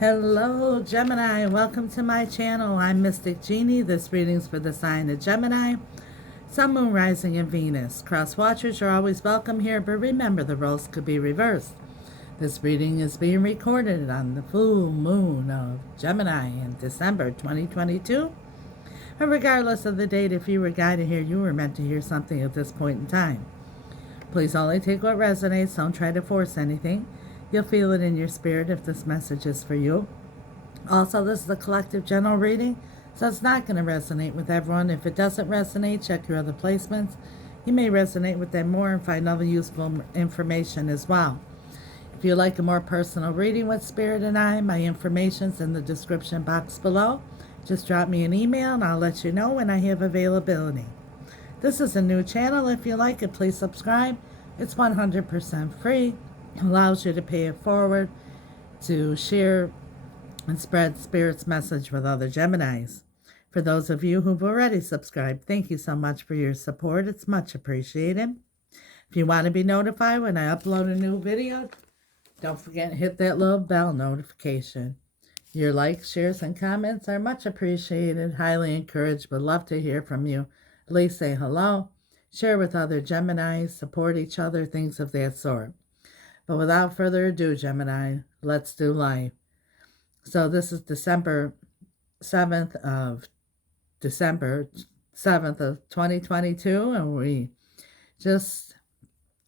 Hello, Gemini. Welcome to my channel. I'm Mystic Genie. This reading's for the sign of Gemini, Sun, Moon, Rising, and Venus. Cross watchers are always welcome here, but remember the roles could be reversed. This reading is being recorded on the full moon of Gemini in December 2022. But regardless of the date, if you were guided here, you were meant to hear something at this point in time. Please only take what resonates. Don't try to force anything. You'll feel it in your spirit if this message is for you. Also, this is a collective general reading, so it's not going to resonate with everyone. If it doesn't resonate, check your other placements. You may resonate with them more and find other useful information as well. If you'd like a more personal reading with Spirit and I, my information's in the description box below. Just drop me an email and I'll let you know when I have availability. This is a new channel. If you like it, please subscribe. It's 100% free. Allows you to pay it forward to share and spread Spirit's message with other Geminis. For those of you who've already subscribed, thank you so much for your support. It's much appreciated. If you want to be notified when I upload a new video, don't forget to hit that little bell notification. Your likes, shares, and comments are much appreciated, highly encouraged. Would love to hear from you. At least say hello, share with other Geminis, support each other, things of that sort. But without further ado, Gemini, let's do life. So this is December 7th of 2022, and we just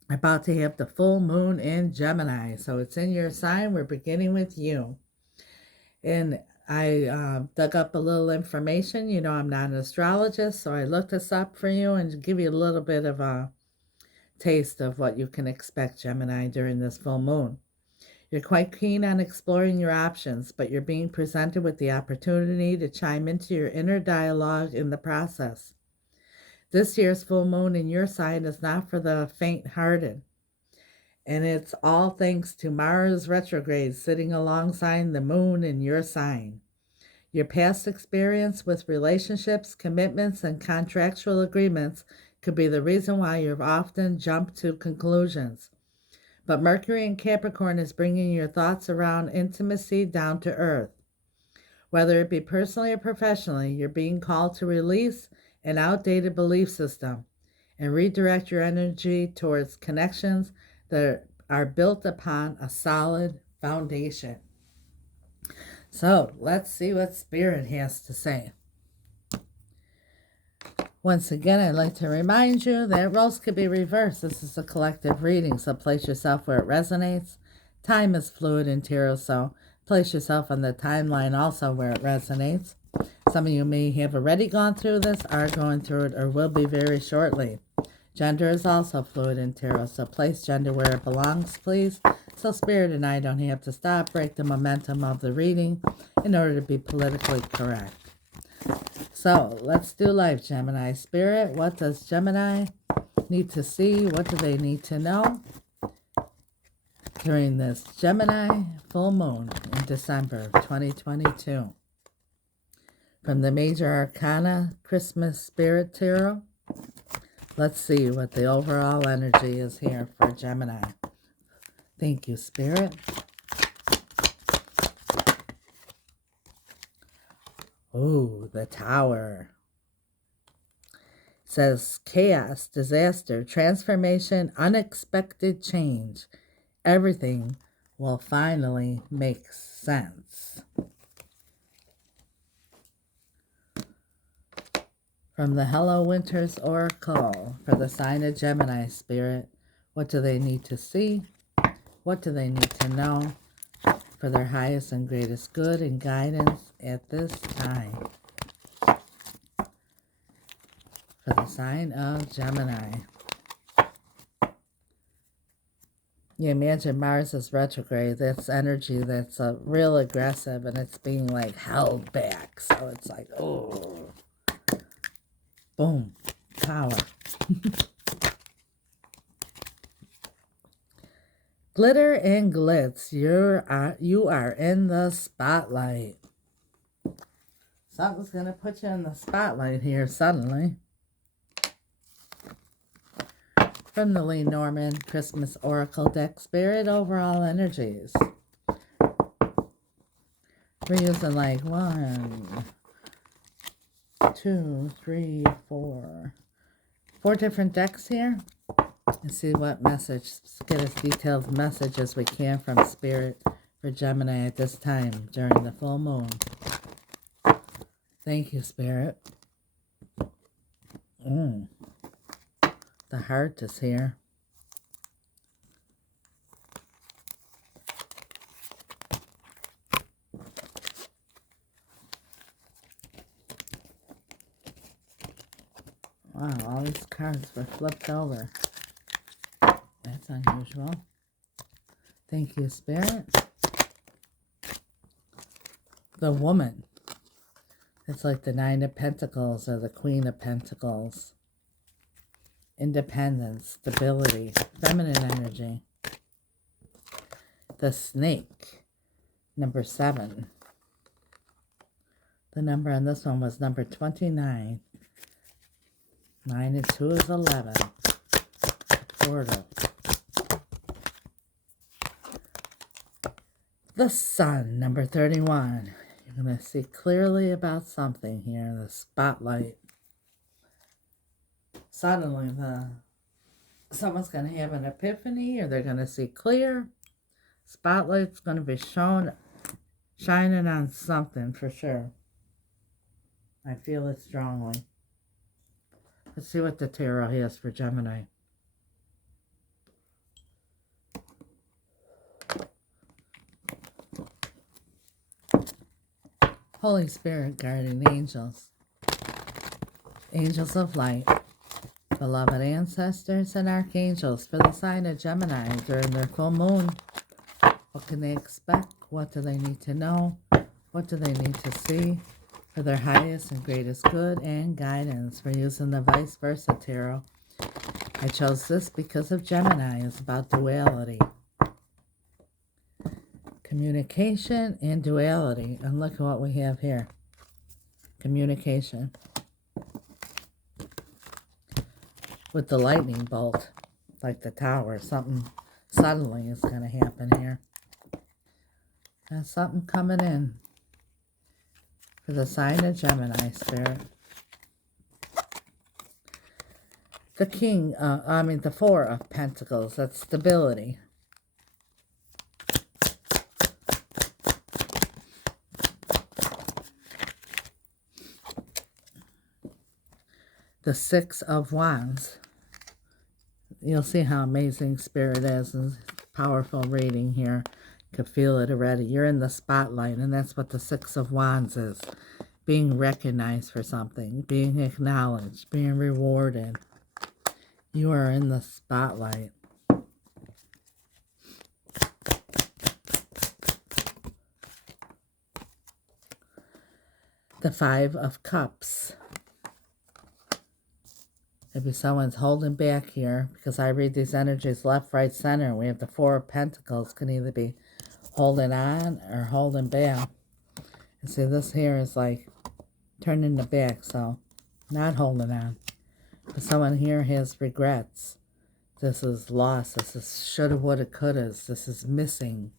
about to have the full moon in Gemini. So it's in your sign. We're beginning with you. And I dug up a little information. You know, I'm not an astrologist, so I looked this up for you and give you a little bit of a taste of what you can expect, Gemini, during this full moon. You're quite keen on exploring your options, but you're being presented with the opportunity to chime into your inner dialogue in the process. This year's full moon in your sign is not for the faint-hearted, and it's all thanks to Mars retrograde sitting alongside the moon in your sign. Your past experience with relationships, commitments, and contractual agreements could be the reason why you've often jumped to conclusions. But Mercury in Capricorn is bringing your thoughts around intimacy down to earth. Whether it be personally or professionally, you're being called to release an outdated belief system and redirect your energy towards connections that are built upon a solid foundation. So let's see what Spirit has to say. Once again, I'd like to remind you that roles could be reversed. This is a collective reading, so place yourself where it resonates. Time is fluid in tarot, so place yourself on the timeline also where it resonates. Some of you may have already gone through this, are going through it, or will be very shortly. Gender is also fluid in tarot, so place gender where it belongs, please. So Spirit and I don't have to stop, break the momentum of the reading in order to be politically correct. So let's do life, Gemini. Spirit, what does Gemini need to see? What do they need to know during this Gemini full moon in December 2022? From the Major Arcana Christmas Spirit Tarot, let's see what the overall energy is here for Gemini. Thank you, Spirit. Ooh, the Tower. It says chaos, disaster, transformation, unexpected change. Everything will finally make sense. From the Hello Winters Oracle for the sign of Gemini, Spirit, what do they need to see? What do they need to know for their highest and greatest good and guidance at this time? For the sign of Gemini. You imagine Mars is retrograde. That's energy that's real aggressive, and it's being like held back. So it's like, oh, boom, power. Glitter and glitz, you are in the spotlight. Something's going to put you in the spotlight here suddenly. From the Lee Norman Christmas Oracle deck, Spirit, overall energies. We're using like 1, 2, 3, 4. 4 different decks here. And see what message, get as detailed message as we can from Spirit for Gemini at this time during the full moon. Thank you, Spirit. The heart is here. Wow, all these cards were flipped over. That's unusual. Thank you, Spirit. The woman. It's like the 9 of Pentacles or the Queen of Pentacles. Independence, stability, feminine energy. The snake, number 7. The number on this one was number 29. 9 and 2 is 11. Portal. The sun, number 31. You're going to see clearly about something here in the spotlight. Suddenly, someone's going to have an epiphany, or they're going to see clear. Spotlight's going to be shining on something for sure. I feel it strongly. Let's see what the tarot has for Gemini. Holy Spirit, guardian angels. Angels of light. Beloved ancestors and archangels for the sign of Gemini during their full moon. What can they expect? What do they need to know? What do they need to see for their highest and greatest good and guidance? We're using the vice versa tarot. I chose this because of Gemini. It's about duality. Communication and duality. And look at what we have here. Communication. With the lightning bolt, like the tower, something suddenly is going to happen here. There's something coming in for the sign of Gemini, Spirit. The King, the 4 of Pentacles, that's stability. The 6 of Wands. You'll see how amazing Spirit is. And powerful reading here. You can feel it already. You're in the spotlight, and that's what the 6 of Wands is. Being recognized for something. Being acknowledged. Being rewarded. You are in the spotlight. The 5 of Cups. Maybe someone's holding back here, because I read these energies left, right, center. We have the 4 of Pentacles, can either be holding on or holding back. And see, this here is like turning the back, so not holding on. But someone here has regrets. This is lost. This is shoulda, woulda, couldas. This is missing.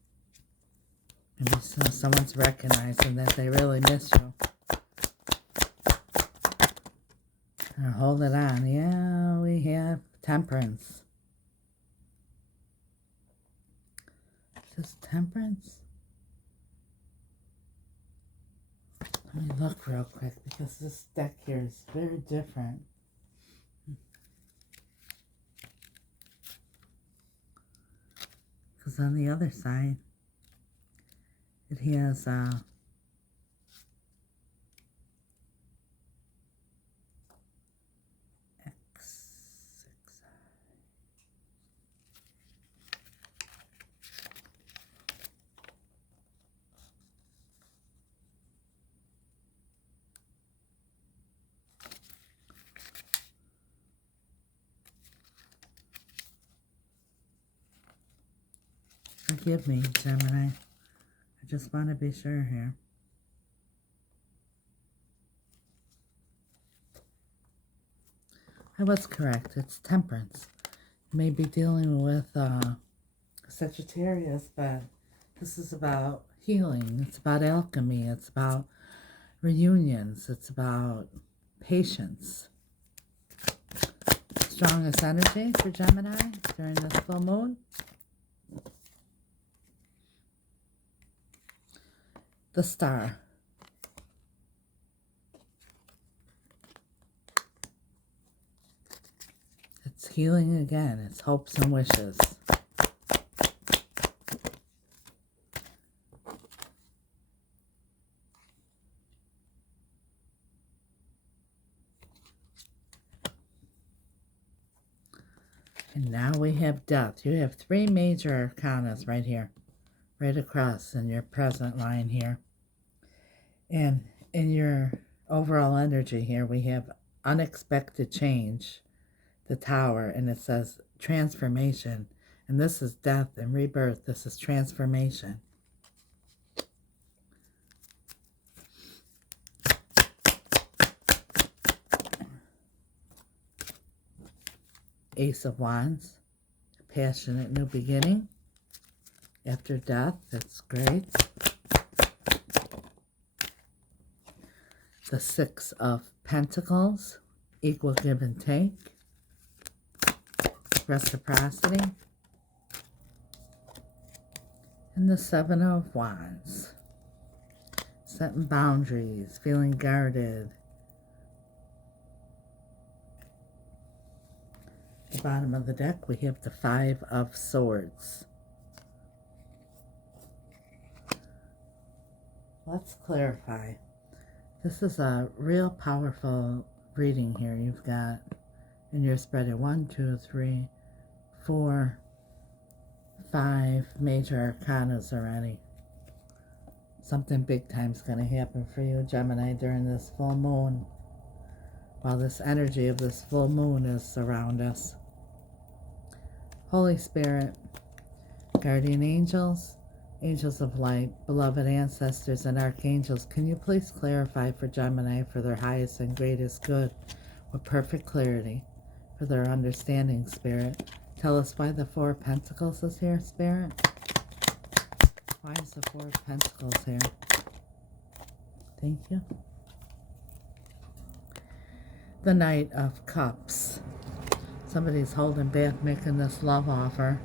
Maybe someone's recognizing that they really miss you. Or hold it on. Yeah, we have Temperance. Is this Temperance? Let me look real quick, because this deck here is very different. Because on the other side, it has forgive me, Gemini. I just want to be sure here. I was correct. It's Temperance. You may be dealing with Sagittarius, but this is about healing. It's about alchemy. It's about reunions. It's about patience. Strongest energy for Gemini during this full moon. The Star. It's healing again. It's hopes and wishes. And now we have Death. You have 3 major arcanas right here, right across in your present line here. And in your overall energy here, we have unexpected change, the Tower, and it says transformation. And this is death and rebirth. This is transformation. Ace of Wands, passionate new beginning after death. That's great. The 6 of Pentacles, equal give and take, reciprocity. And the 7 of Wands, setting boundaries, feeling guarded. At the bottom of the deck, we have the 5 of Swords. Let's clarify. This is a real powerful reading here. You've got in your spread 1, 2, 3, 4, 5 major arcanas already. Something big time's going to happen for you, Gemini, during this full moon. While this energy of this full moon is around us. Holy Spirit, guardian angels, angels of light, beloved ancestors, and archangels, can you please clarify for Gemini for their highest and greatest good with perfect clarity, for their understanding, Spirit. Tell us why the 4 of Pentacles is here, Spirit. Why is the 4 of Pentacles here? Thank you. The Knight of Cups. Somebody's holding back making this love offer.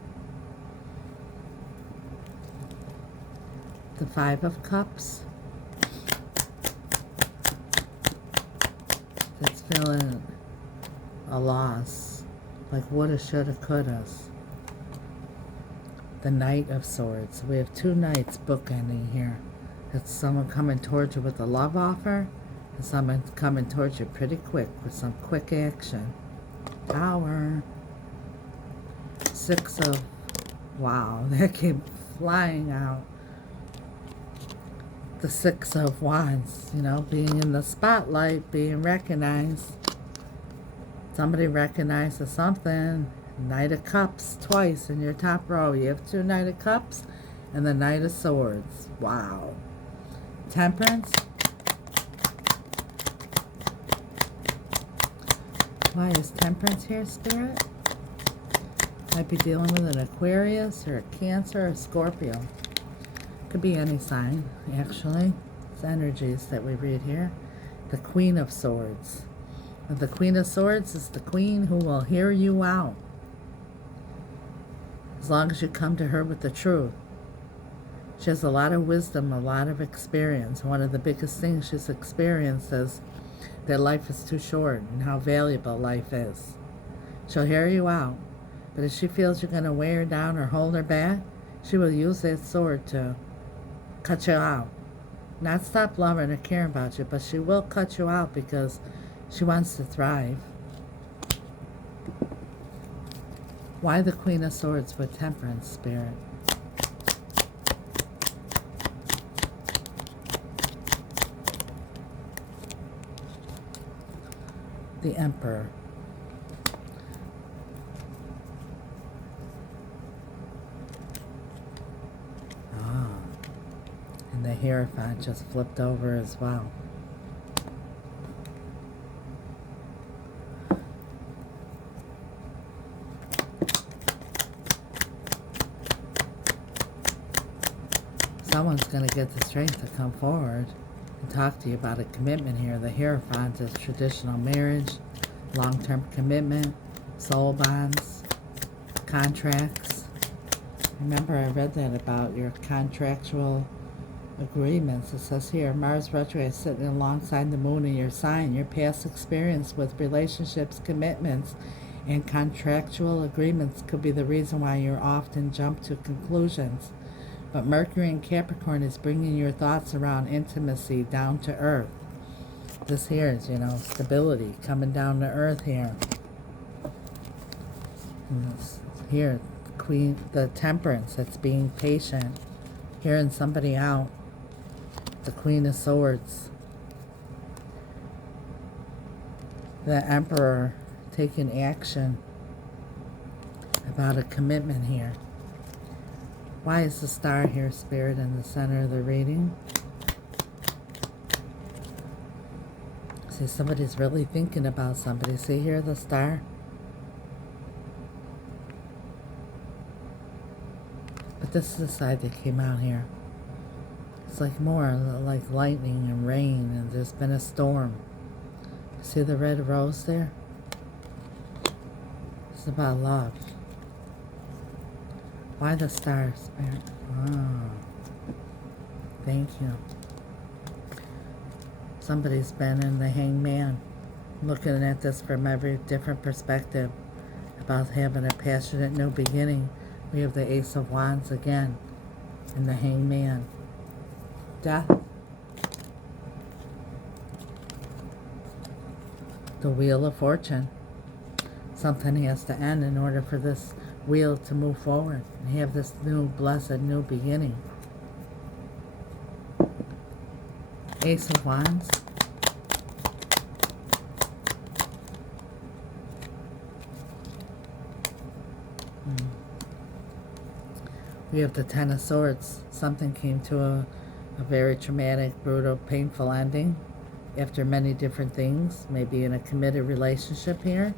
The 5 of Cups. That's feeling a loss. Like woulda, shoulda, couldas. The Knight of Swords. We have 2 knights bookending here. It's someone coming towards you with a love offer, and someone coming towards you pretty quick with some quick action. Tower. 6 of... Wow, that came flying out. The 6 of Wands, you know, being in the spotlight, being recognized. Somebody recognizes something. Knight of Cups twice in your top row. You have 2 Knight of Cups and the Knight of Swords. Wow. Temperance. Why is Temperance here, Spirit? Might be dealing with an Aquarius or a Cancer or a Scorpio. Could be any sign, actually. It's energies that we read here. The Queen of Swords. And the Queen of Swords is the queen who will hear you out. As long as you come to her with the truth. She has a lot of wisdom, a lot of experience. One of the biggest things she's experienced is that life is too short and how valuable life is. She'll hear you out, but if she feels you're going to weigh her down or hold her back, she will use that sword to cut you out. Not stop loving or caring about you, but she will cut you out because she wants to thrive. Why the Queen of Swords with Temperance, Spirit? The Emperor. And the Hierophant just flipped over as well. someone's going to get the strength to come forward and talk to you about a commitment here. The Hierophant is traditional marriage, long-term commitment, soul bonds, contracts. Remember, I read that about your contractual agreements. It says here, Mars retrograde sitting alongside the moon in your sign. Your past experience with relationships, commitments, and contractual agreements could be the reason why you often jump to conclusions. But Mercury in Capricorn is bringing your thoughts around intimacy down to earth. This here is, stability coming down to earth here. And this, here, Queen, the Temperance, that's being patient, hearing somebody out. The Queen of Swords, the Emperor taking action about a commitment here. Why is the Star here, Spirit, in the center of the reading? See, somebody's really thinking about somebody. See here, the Star? But this is the side that came out here. It's like more like lightning and rain, and there's been a storm. See the red rose there? It's about love. Why the Star, Spirit? Oh, thank you. Somebody's been in the Hangman, looking at this from every different perspective about having a passionate new beginning. We have the Ace of Wands again, and the Hangman. Death. The Wheel of Fortune. Something has to end in order for this wheel to move forward and have this new, blessed, new beginning. Ace of Wands. We have the Ten of Swords. Something came to a very traumatic, brutal, painful ending after many different things, maybe in a committed relationship here.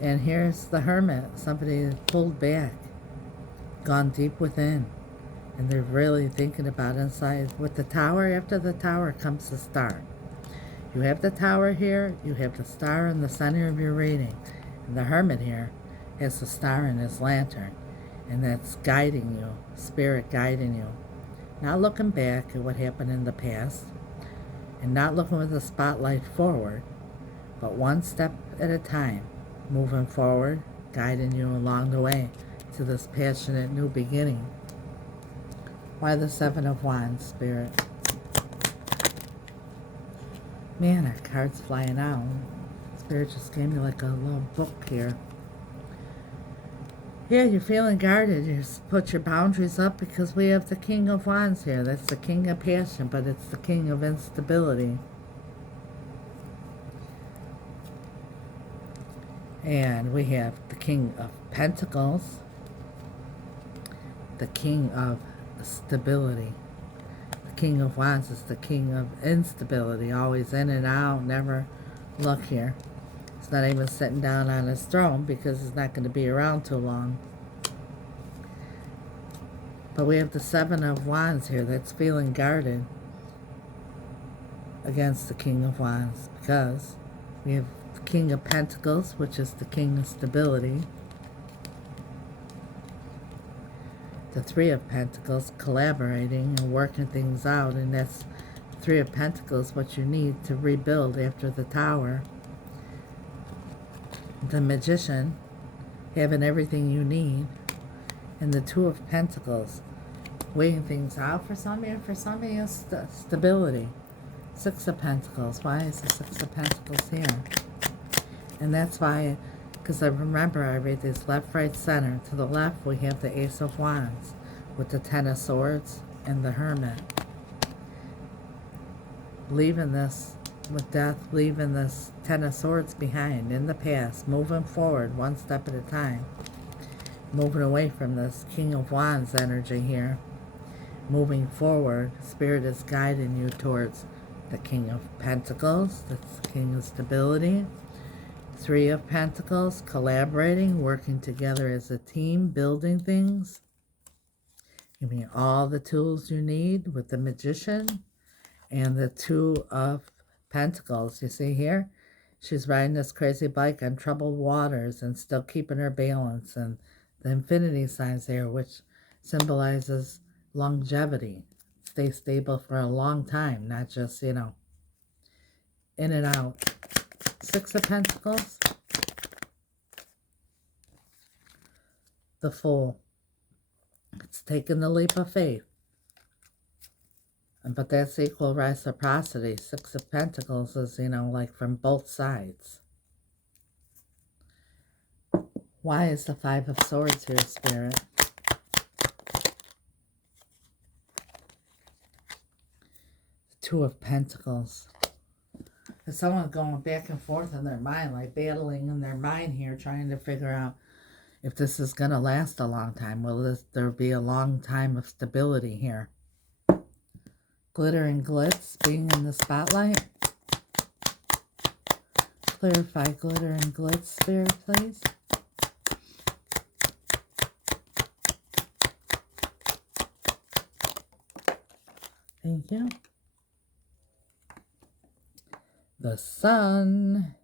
And here's the Hermit. Somebody pulled back, gone deep within, and they're really thinking about inside. With the Tower, after the Tower comes the Star. You have the Tower here, you have the Star in the center of your reading, and the Hermit here has the Star in his lantern, and that's guiding you, Spirit guiding you. Not looking back at what happened in the past, and not looking with the spotlight forward, but one step at a time, moving forward, guiding you along the way to this passionate new beginning. Why the Seven of Wands, Spirit? Man, our card's flying out. Spirit just gave me like a little book here. Yeah, you're feeling guarded. You put your boundaries up because we have the King of Wands here. That's the King of Passion, but it's the King of Instability. And we have the King of Pentacles, the King of Stability. The King of Wands is the King of Instability, always in and out, never look here. He's not even sitting down on his throne because he's not going to be around too long. But we have the Seven of Wands here that's feeling guarded against the King of Wands because we have the King of Pentacles, which is the King of Stability. The Three of Pentacles, collaborating and working things out, and that's Three of Pentacles, what you need to rebuild after the Tower. The Magician, having everything you need, and the Two of Pentacles, weighing things out for somebody, and for somebody else, stability. Six of Pentacles. Why is the Six of Pentacles here? And that's why, because I remember I read this left, right, center. To the left, we have the Ace of Wands with the Ten of Swords and the Hermit. Leaving this with death, leaving this Ten of Swords behind in the past, moving forward one step at a time. Moving away from this King of Wands energy here. Moving forward, Spirit is guiding you towards the King of Pentacles, that's the King of Stability. Three of Pentacles, collaborating, working together as a team, building things. Give me all the tools you need with the Magician and the Two of Pentacles. You see here? She's riding this crazy bike on troubled waters and still keeping her balance. And the infinity signs here, which symbolizes longevity. Stay stable for a long time, not just, you know, in and out. Six of Pentacles. The Fool. It's taking the leap of faith. But that's equal reciprocity. Six of Pentacles is, you know, like from both sides. Why is the Five of Swords here, Spirit? Two of Pentacles. There's someone going back and forth in their mind, like battling in their mind here, trying to figure out if this is going to last a long time. Will there be a long time of stability here? Glitter and glitz being in the spotlight. Clarify glitter and glitz, Spirit, please. Thank you. The Sun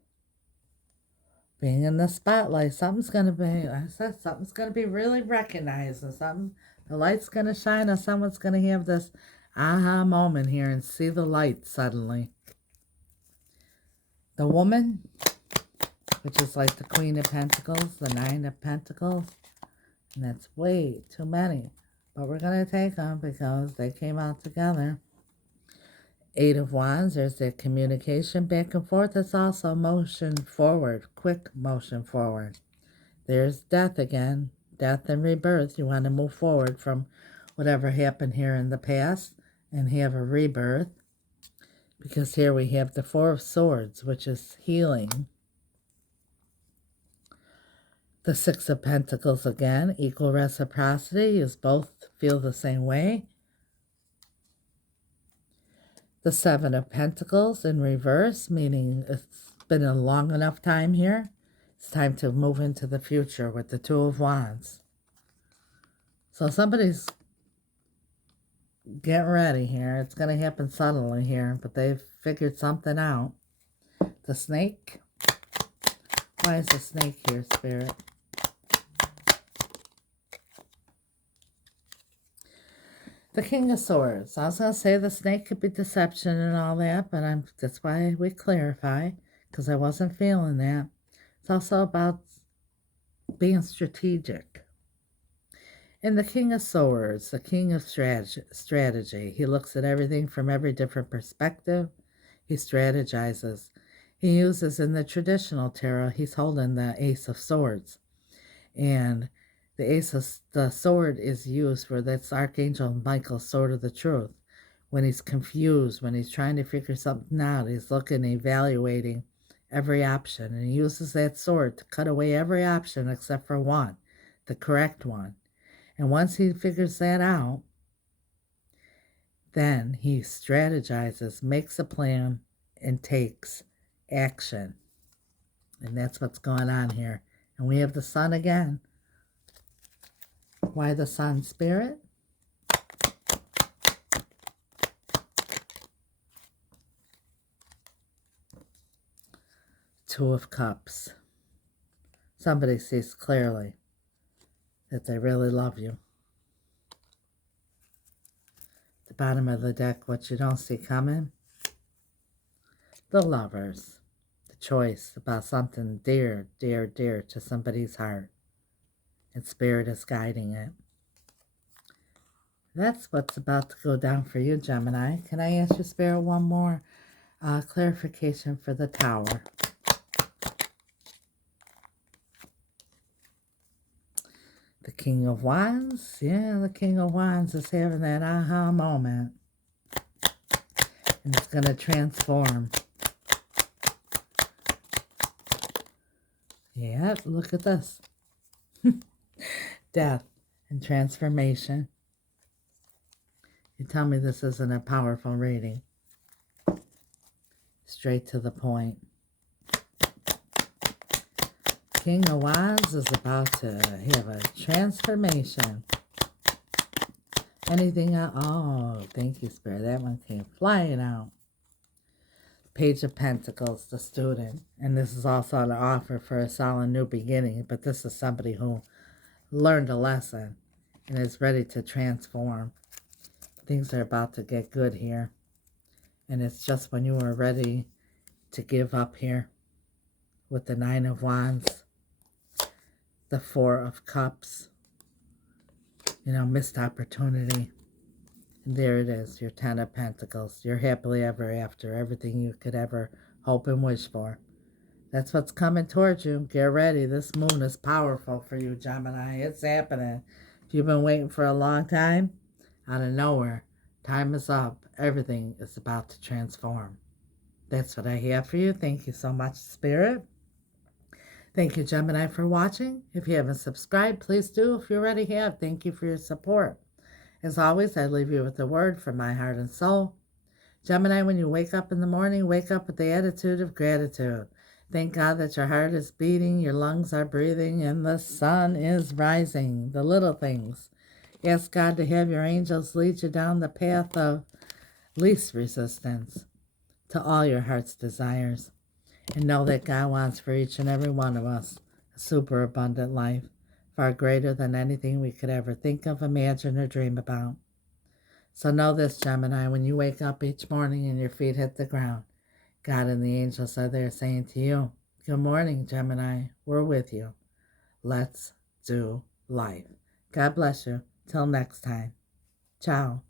being in the spotlight. Something's going to be, I said, something's going to be really recognized. And something, the light's going to shine, and someone's going to have this aha moment here and see the light suddenly. The Woman, which is like the Queen of Pentacles, the Nine of Pentacles. And that's way too many. But we're going to take them because they came out together. Eight of Wands, there's that communication back and forth. It's also motion forward, quick motion forward. There's death again, death and rebirth. You want to move forward from whatever happened here in the past and have a rebirth. Because here we have the Four of Swords, which is healing. The Six of Pentacles again, equal reciprocity. You both feel the same way. The Seven of Pentacles in reverse, meaning it's been a long enough time here. It's time to move into the future with the Two of Wands. So somebody's getting ready here. It's going to happen suddenly here, but they've figured something out. The Snake. Why is the Snake here, Spirit? The King of Swords. I was going to say the Snake could be deception and all that, but that's why we clarify, because I wasn't feeling that. It's also about being strategic. And the King of Swords, the King of strategy. He looks at everything from every different perspective. He strategizes. He uses, in the traditional tarot, he's holding the Ace of Swords. And the Ace of the Sword is used for, that's Archangel Michael's Sword of the Truth. When he's confused, when he's trying to figure something out, he's looking, evaluating every option. And he uses that sword to cut away every option except for one, the correct one. And once he figures that out, then he strategizes, makes a plan, and takes action. And that's what's going on here. And we have the Sun again. Why the Sun, Spirit? Two of Cups. Somebody sees clearly that they really love you. The bottom of the deck, what you don't see coming. The Lovers. The choice about something dear, dear, dear to somebody's heart. And Spirit is guiding it. That's what's about to go down for you, Gemini. Can I ask you, Spirit, one more clarification for the Tower? The King of Wands. Yeah, the King of Wands is having that aha moment. And it's going to transform. Yeah, look at this. Death and transformation. You tell me this isn't a powerful reading. Straight to the point. King of Wands is about to have a transformation. Anything else? Oh, thank you, Spirit. That one came flying out. Page of Pentacles, the student. And this is also an offer for a solid new beginning. But this is somebody who learned a lesson and is ready to transform. Things are about to get good here. And it's just when you are ready to give up here with the Nine of Wands, the Four of Cups, missed opportunity. And there it is, your Ten of Pentacles, your happily ever after, everything you could ever hope and wish for. That's what's coming towards you. Get ready. This moon is powerful for you, Gemini. It's happening. If you've been waiting for a long time, out of nowhere, time is up. Everything is about to transform. That's what I have for you. Thank you so much, Spirit. Thank you, Gemini, for watching. If you haven't subscribed, please do. If you already have, thank you for your support. As always, I leave you with a word from my heart and soul. Gemini, when you wake up in the morning, wake up with the attitude of gratitude. Thank God that your heart is beating, your lungs are breathing, and the sun is rising. The little things. Ask God to have your angels lead you down the path of least resistance to all your heart's desires. And know that God wants for each and every one of us a super abundant life, far greater than anything we could ever think of, imagine, or dream about. So know this, Gemini, when you wake up each morning and your feet hit the ground, God and the angels are there saying to you, good morning, Gemini. We're with you. Let's do life. God bless you. Till next time. Ciao.